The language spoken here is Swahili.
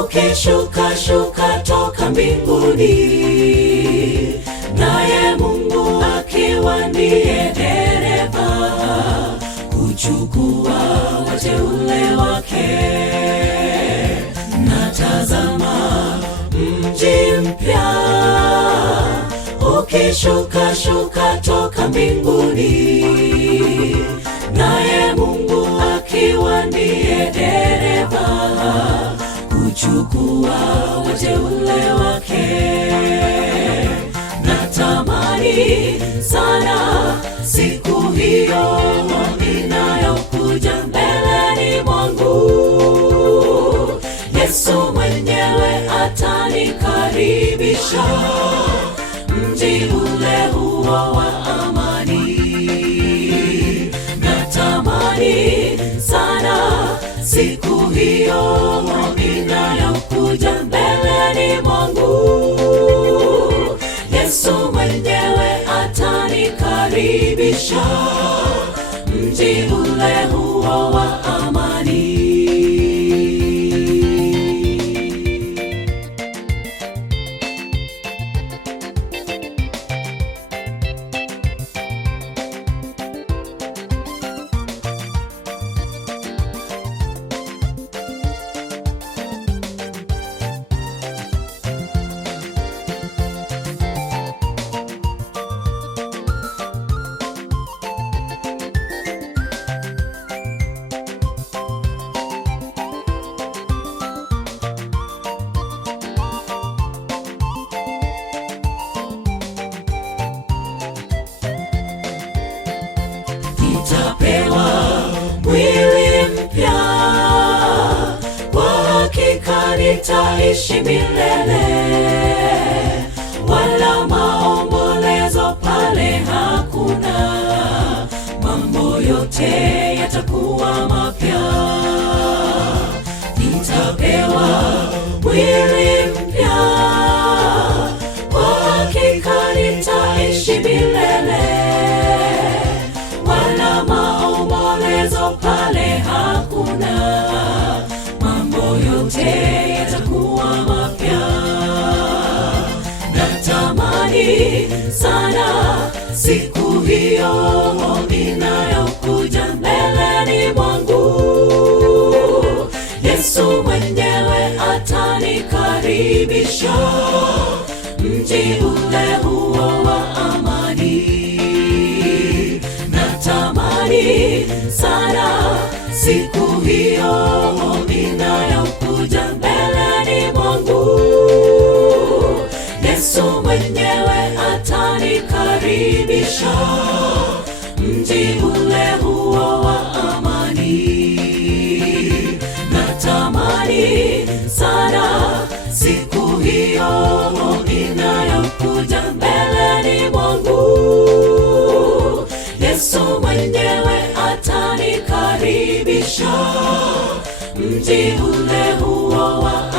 ukishuka shuka toka mbinguni, naye Mungu akiwa ndiye dereva, kuchukua wateule wake. Natazama mji mpya ukishuka shuka toka mbinguni, naye Mungu akiwa ndiye dereva, kuchukua wateule wake. Natamani sana siku hiyo inayokuja mbeleni mwangu, Yesu mwenyewe atanikaribisha mji ule huo wa amani. Natamani sana siku hiyo inayokuja mbeleni mwangu, Yesu mwenyewe atanikaribisha mji ule huo wa amani. Nitapewa mwili mpya, kwa hakika nitaishi milele, wala maombolezo pale hakuna. Mambo yote yatakuwa mapya. Nitapewa mwili mpya, kwa hakika nitaishi milele, maombolezo pale hakuna. Mambo yote yatakuwa mapya. Natamani sana siku hiyo inayokuja mbeleni mwangu, Yesu mwenyewe atanikaribisha mji ule huo wa amani. Natamani sana siku hiyo inayokuja mbeleni mwangu, Yesu mwenyewe atanikaribisha mji ule huo wa amani. Natamani sana siku hiyo inayokuja mbeleni mwangu, Yesu mwenyewe atanikaribisha mji ule huo wa